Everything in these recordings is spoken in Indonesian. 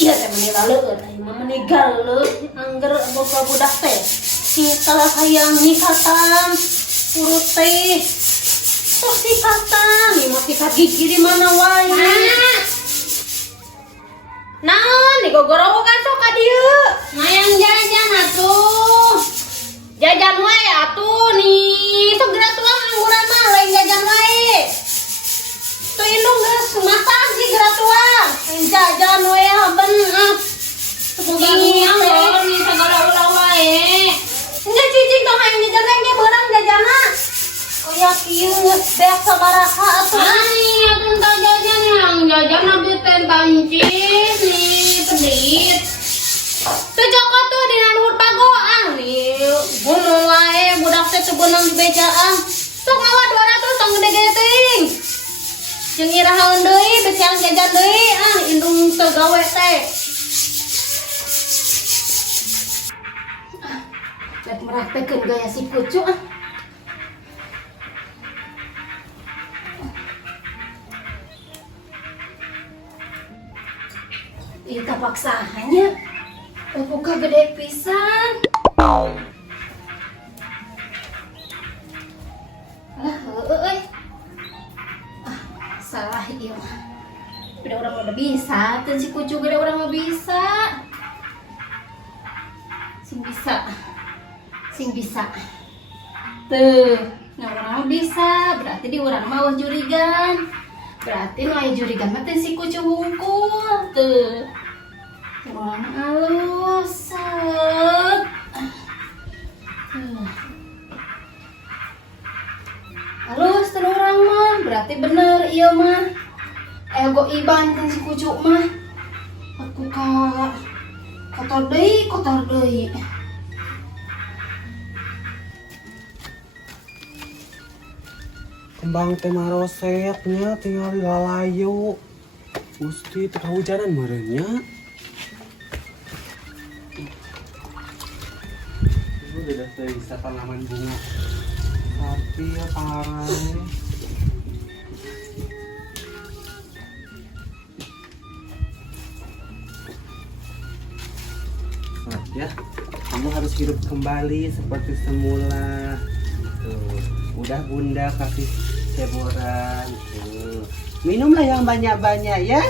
iya teh menilai meninggal angger boga budak teh kita hayang nikatan urut teh tos nikatan ieu mah sikat gigi di mana wae naon digogorowokan sok ka dieu mayang jajan atuh jajan wae atuh nih segera tuang angguran mah lain jajan wae tuh indung geus masak sih geura tuang jajan wae haben semoga dunia nih segala ulah wae enggak cicing tong hayang jajan wae ge beurang jajana oh ya kieu geus beak sabaraha atuh ani atuh tah jajan yang jajan abdi teh bancis nih pedit tuh joko tuh dina luhur pagoan nih ngomong wae budak teh teu beunang di bejaan sok ngawa 200 tong gede-gede teuing jeung irahaeun deui besiang jajan deui indung teu gawe teh rek meraktekeun gaya si pucu ieu kapaksahannya buka gede pisan lah euy salah ieu mah udah orang udah bisa teu si kucu gede orang mah bisa sing bisa tuh nah orang mah bisa berarti di orang mah jurigan berarti nu aya jurigan mah teh si kucu hungkul tuh orang halus halus tuh orang mah berarti bener iya mah ego iban kan si kucuk mah aku kotor deui kembang teh marosetnya tinggal di lalayu gusti teu kahujanan meureunnya udah bisa tanaman bunga tapi ya parah ya kamu harus hidup kembali seperti semula tuh udah bunda kasih ceboran tuh minumlah yang banyak-banyak ya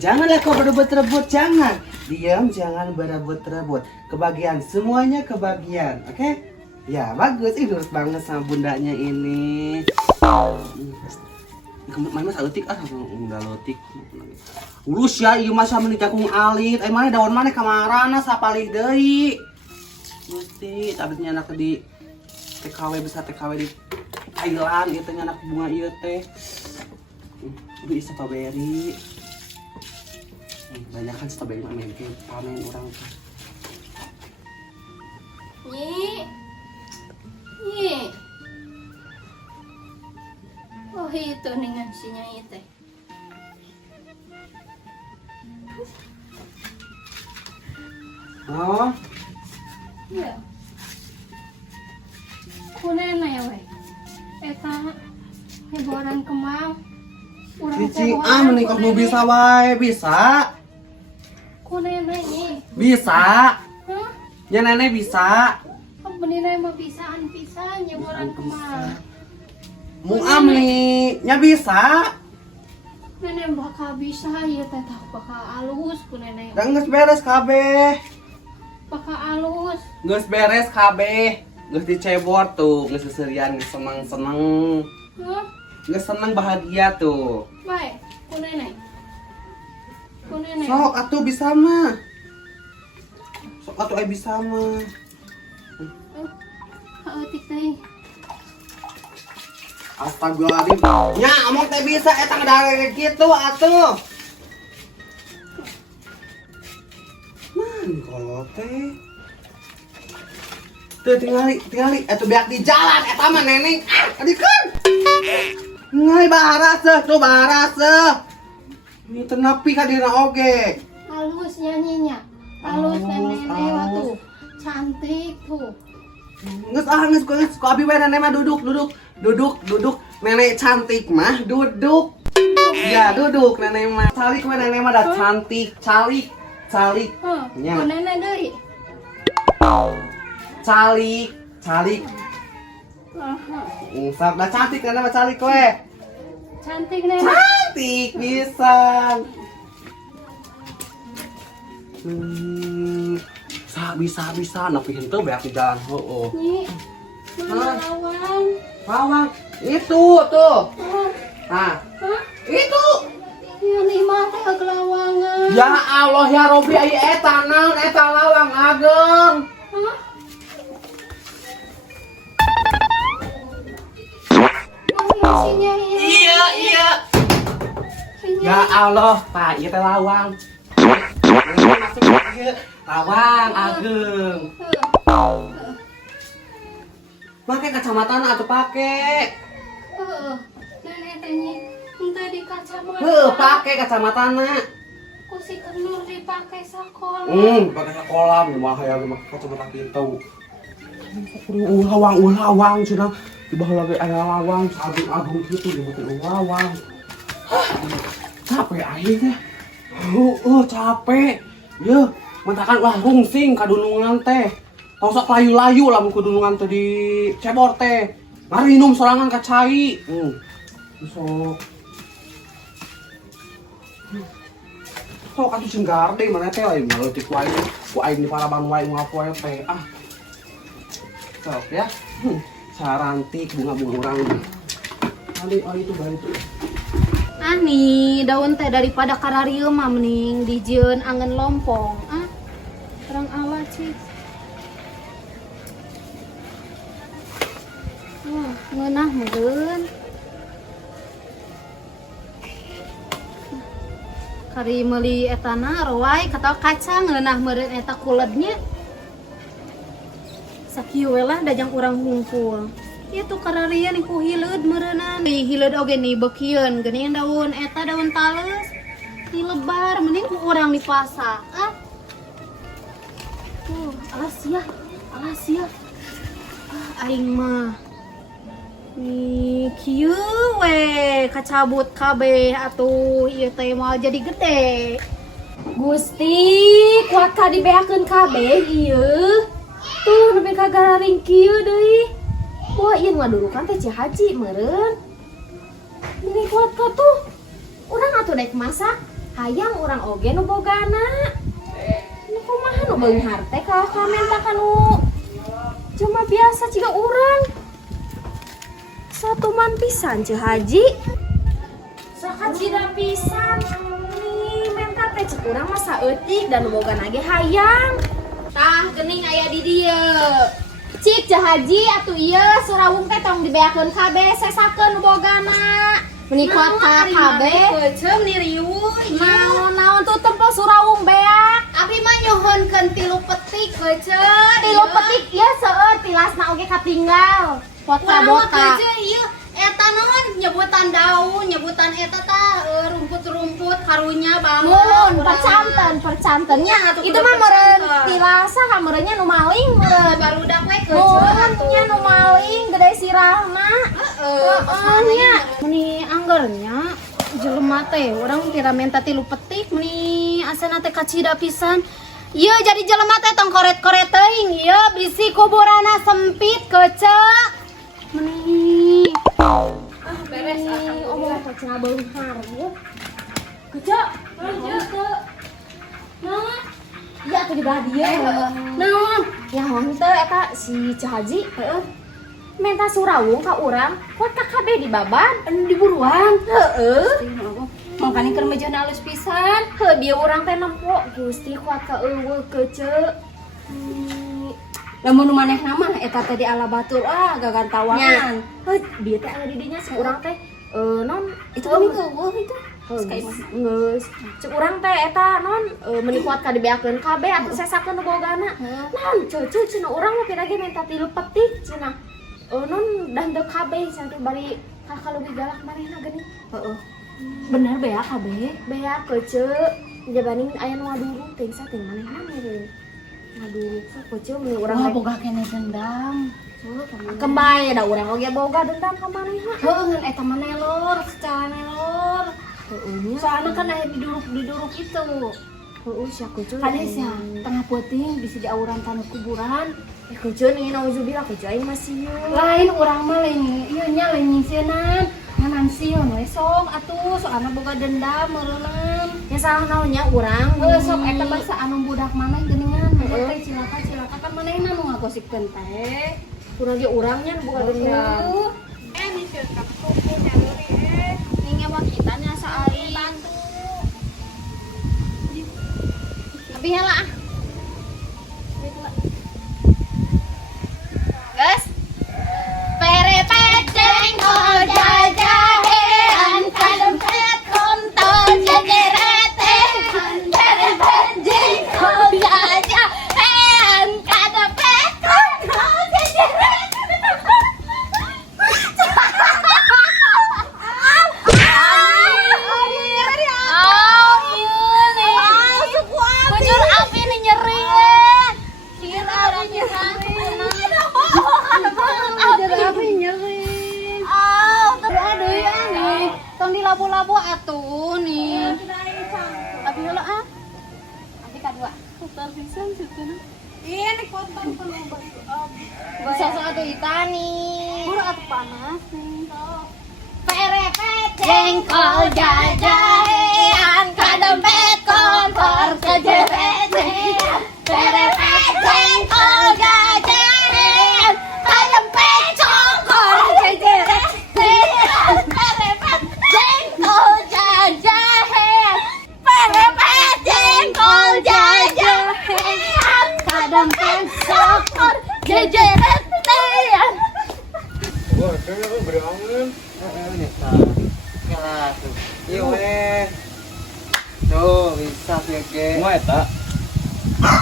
janganlah kau berebut-rebut jangan diam jangan berebut-rebut kebagian semuanya kebagian oke ya bagus ini lurus banget sama bundanya ini mana saeutik udah lotik ulus ya ieu mah sama jakung alit mana daun mana kamarana sapalih deui gusti tadinya anak di TKW besar TKW di Thailand ieu teh anak bunga ieu teh udah strawberry banyak kan strawberry mah mengke panen orang tuh oh itu ningan si nyai teh oh iya kunena ya we eta heboran kemang cicing menikah nu bisa wae bisa kunena ini bisa hah ya nenek bisa bener mah pisaan pisan heboran kemang mu amni nya bisa nenek bakal bisa ya teh bakal alus ku nenek dan geus beres kabeh bakal alus geus beres kabeh geus dicebor tuh geus seserian geus seneng hah geus seneng bahagia tuh baik ku nenek sok atuh bisa mah sok atuh ai bisa mah heutik teh astagfirullahaladzim nya omong teh bisa eta ngadawe kitu atuh man kalau teh tuh tinggali atuh beak di jalan eta mah neneng adikeun ngai barasa tuh barasa ini tenapi ka dina oge halus nyanyinya halus nenek tuh cantik tuh Nges ku abi we nenek mah duduk nenek cantik mah duduk Ya duduk nenek mah. Calik mah nenek mah dah cantik. Calik. Nya. Oh, nenek deui. Calik. Usap dah cantik nenek mah calik we. Cantik nenek. Cantik pisan. Bisa nepi henteu beak di jalan heueuh. Nyi. Mana lawang? Lawang itu tuh. Nah, Hah? itu. Ya nih mah teh kelawangan. Ya Allah ya Robi aya eta naon eta lawang ageng. Hah? Oh, isinya ya. Iya. Isinya. Ya Allah, Pak, ieu teh lawang. Lawang ageng. Pakai kacamata atuh pake. Heeh. Nenek teh nyi. Henteu di kacamata. Pake kacamatana. Ku si Kenur dipake sakola. Pakai sekolah mah ya kacamata kitu. Lawang cenah. Di bawah lagi aya lawang, agung kitu di beuteung lawang. Capek aing teh. Capek. Yeuh, mentakan wah rungsing kadunungan teh. Tosok layu-layu lamun kudunungan teh di cebor teh. Ngarinum sorangan ka cai. Sok. Sok atuh singgar deui mana teh lain ngaleutik wae. Ku aing di Paraban wae ngapoe teh. Sok ya. Sarantik bunga-bunga urang. Itu bae itu. Ani, daun teh daripada kararieu mah mending dijieun angen lompong. Orang Allah cik. Ngeunah meureun. Kari meuli etana roai kata kacang ngeunah meureun eta kulednya. Sakieu we lah dajang urang hungkul. Ieu tuh kararieu nih ku hileud meureunan. Hileud oge nih beukieun geuning daun eta daun tales. Dilebar mending ku urang dipasak. Alas ya. Aing mah. Nih kieu we kacabut kabeh atuh ieu teh moal jadi gede. Gusti, kuat ka dibeakeun kabeh ieu. Tuh nepi ka gararing kieu deui. Wah, ieu ngadurukan teh Cih Haji meureun. Ini kuat ka tuh. Urang atuh daek masak, hayang urang oge nu bogana. Nu kumaha nu beunghar teh ka menta kanu cuma biasa ciga urang. Satu man pisan Cih Haji. Sakacida pisan. Nih menta teh cek urang mah saeutik dan nu bogana ge hayang. Tah geuning aya di dieu. Cik Cih Haji atuh ieu surawung teh tong dibeakeun kabeh sesakeun nu bogana. Meni kuat ka kabeh. Ceum ni riuh. Naon tuh tempel surawung beak. Abi mah nyohonkeun 3 petik heuceun. 3 petik ieu seueur tilasna oge katinggal. Pota-bota. Ieu eta naon nyebutan daun, nyebutan eta tah rumput-rumput karunya bangun. Percantennya itu mah meureun tilasa ka meureunya nu maling meureun. Barudak we heuceun. Nya nu maling gede sirahna. Nya meni anggernya jelema teh urang tira menta 3 petik meni asana teh kacida pisan. Ieu jadi jelema teh tong koret-koret teuing ieu bisi kuburana sempit kecek. Meni beres omong teh cenah beunghar ya. Kecek, lanjut. Nah, iya atuh di belah dieu. Naon? Ya henteu eta si Cih Haji, heeh. Menta surawung ka urang, kuat ka kabeh di baban, di buruan. Heeh. Mangkana keur mejana alus pisan. Heuh bieu urang teh nempo Gusti kuat ka eueuh kecek. Lamun nu manehna mah eta teh di Alabatur gagantawangan. Heuh dieu teh aya di dinya si urang teh non itu geuning eueuh itu. Geus. Cek urang teh eta non meuni kuat ka dibeakeun kabeh atuh sesakeun nu bogana. Naon ceuceuk cenah urang mah pira ge menta 3 petik cenah. Non dandeu kabeh sampai bari ka leuwih galak manehna geuning. Heeh. Bener beak kabeh, beak keuceuk. Jabani aya nu ngadurung teh saking manehna meureun. Ngadurung sok keuceuk meuni urang teh boga keneh dendam. Kembali da urang oge boga dendam ka manehna. Heuh ngan eta mah nelor, secara nelor. Soalnya kan lahir diduruk itu. Sih aku cuy. Kadesnya tengah puting bisa diauran tanah kuburan. Aku cuy nih nauzubillah aku cuy masih yuk. Lain urang mah lain ieu nya lain nyisienan. Ngan sieun we sok atuh soalna boga dendam meureunam. Ya salah naunya urang. Sok eta basa anu budak mana geuningan. Teh cilaka kan manehna nu ngagosipkeun teh. Kurang ge urangnya boga dendam. Nih cekap kopi jaluri Ninge mah kita nya saali. Bantu. Abi heula ah. Guys. Pere peceng kol jajahean kadem pet kontol jejerete pere peceng kol jajahean kadem pet kontol jejerete. Labu-labu atuh nih. Abi heula ah. Abi kadua. Putar pisan situ. Ini potong penuh batu abi. Bisa atuh itani. Buru atuh panas nih. Pere jengkol jajahean kadempet kompor kejerete. Pere jengkol jajahean kadempet kompor kejerete. Jengkol jajahean, pepet jengkol jajahean, kadang pensokor jejeretean. Wah, saya kan berangin. Nyata. Kalah tuh. Iya weh. Tuh bisa ge. Semua eta.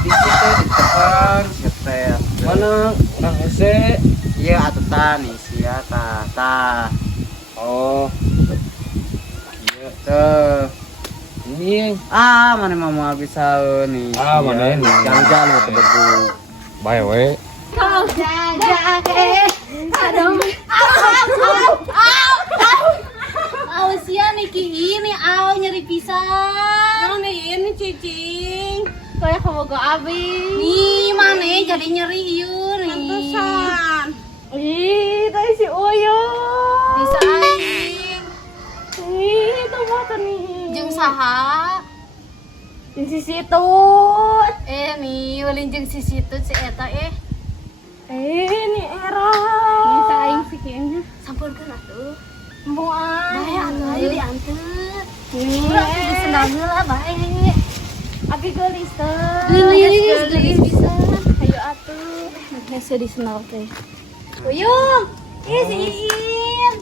Dikit teh ditekan setet. Mana? Orang ese. Iya atuh nih sia ta. Oh, Iya tuh. ini. Mana mau bisa nih. Mana ini? Jalan-jalan ke bebu. Bae we. Kau jajahean, kadang Aw sia Niki ini nyeri pisan. Ini cicing. Kayak kaboga abi. Nih mana jadi nyeri ieu nih. Pantesan. Ih, tadi si Uyung. Bisa aing. Ih, itu mah nih. Jeung saha? Jeung si Situt. Nih ulin jeung si Situt si eta Ini era. Bisa aing sih kayaknya. Sampurkeun atuh. Embung Bae atuh ayo dianteun. Nih, Udah di sendal heula bae. abi geulis teh. Geulis bisa. Hayu atuh. Hese di sendal teh. Uyung. Ih, si Iin.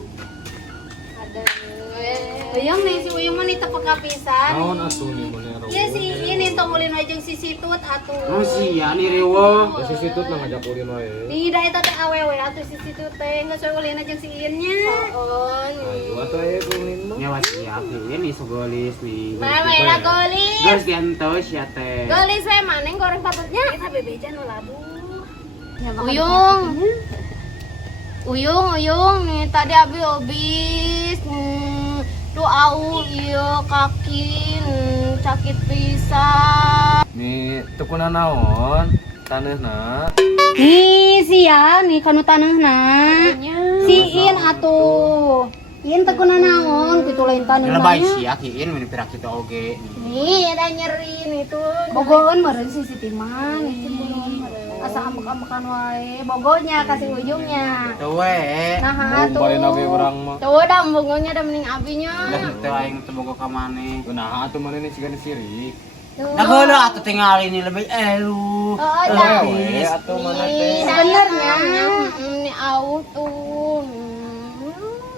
Uyung nih si Uyung mah nih teu peka pisan. Naon atuh nih monero. Iya si ini tong ulin we jeung si Situt atuh. Oh sia nih Rewo. Si Situt mah ngajak ulin wae. Tidak eta teh awewe atuh si Situt teh geus we ulin jeung si Iinnya. Ayo atuh aya ulin mah. Nyawa siap nih ini sogolis nih. Bae lah golis. Geus diantos ya teh. Golis we maneng goreng patutnya. Kita bebeja nu labu. Uyung nih tadi abi obis. Tuh au ieu kaki sakit pisan. Nih tukuna naon? Taneuhna. Nih sia nih kanu taneuhna. Si Iin atuh. Iin teu kuna naon kitu lain taneuhna. Lebay sia kiin mun pirak kita oge. Nih ada nyeri nih tuh. Bogoon meureun si Siti mah nih. Asa ambek-ambekan wae. Bogonya kasih ujungnya. Tuh we. Nah atuh. Bari nage urang mah. Tuh dah bogonya da mending abinya. Udah teu aing teu boga ka maneh. Kunaha atuh mana nih sigan sirik. Tuh. Nah geuleuh atuh tinggal ini lebih elu. Oh, Dah dah. we atuh mana teh. Sebenarnya ini au tuh.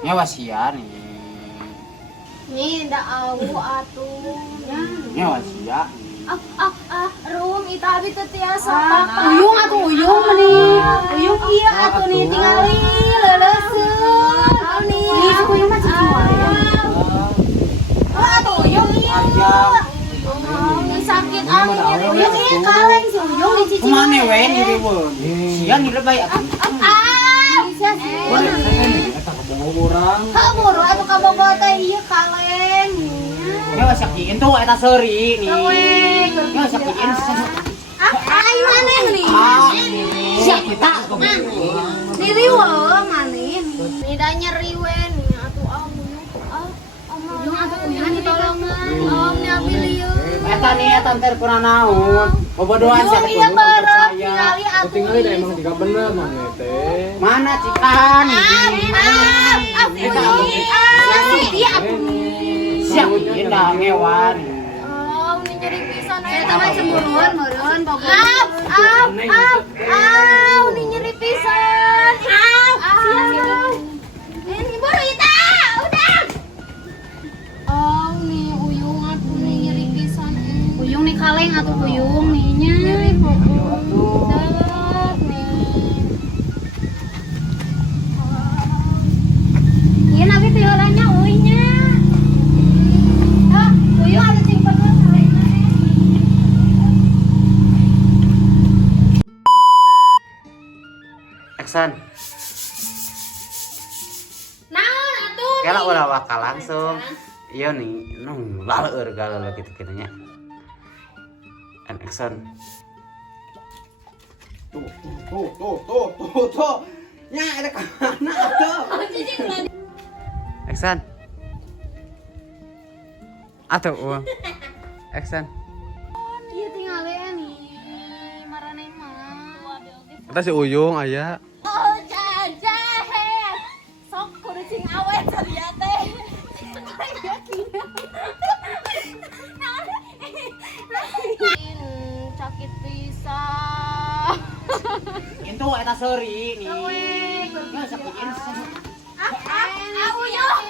Nyawa sia nih. Nih da au atuh. Nyawa sia. Rum itu abi teh tiasa Uyung atuh uyung meni. Uyung ieu atuh nih tingali leuleuskeun. Nih aku uyung mah cicing wae. Atuh uyung ieu. Nih sakit angin uyung ieu kaleng si uyung di cicing. Kumane we nih Rewo. Sia nih lebay atuh. Bisa sih. Eta ka bogo urang. Kabur atuh kabogo teh ieu kaleng. Nggak sakiin tuh eta seuri nih. Nggak sakiin. Ayo aneh nih. Siap kita. Diriwa manin. Nidanya riwen nih atuh Uyung atuh uyung ditolong. Om Nabiliu. Eta nih eta teh kurang naon. Bobodohan Uyung saya iya kudu bareng percaya. tinggali aku. Tinggal ini emang jika bener mana teh. Mana cikan? Siap indah ngewan. Oh, ini nyeri pisan. Saya tambah cemburuan meureun pokoknya. Ini nyeri pisan. Ini baru Ita, udah. Oh, nih Uyung atuh nih nyeri pisan. Uyung nih kaleng atuh Uyung nih nya. Nyeri pokok. Dak nih. Ieu nabi piolanya euy-nya. Uyung atuh cing bener kalengna. Aksan, Naon atuh? kela ulah wakal langsung. Iya nih, nung laleur galeur gitu nya. Aksan. Tuh. Ya, ada kemana tuh? Aksan. Atuh, Aksan. Iya tinggal nih. Marane mah. Kita si Uyung aya. Oh, jajahe. Sok kudu cing awet saria teh. Sakit pisan. Itu eta seuri nih. Nggak sakiin. Uyung.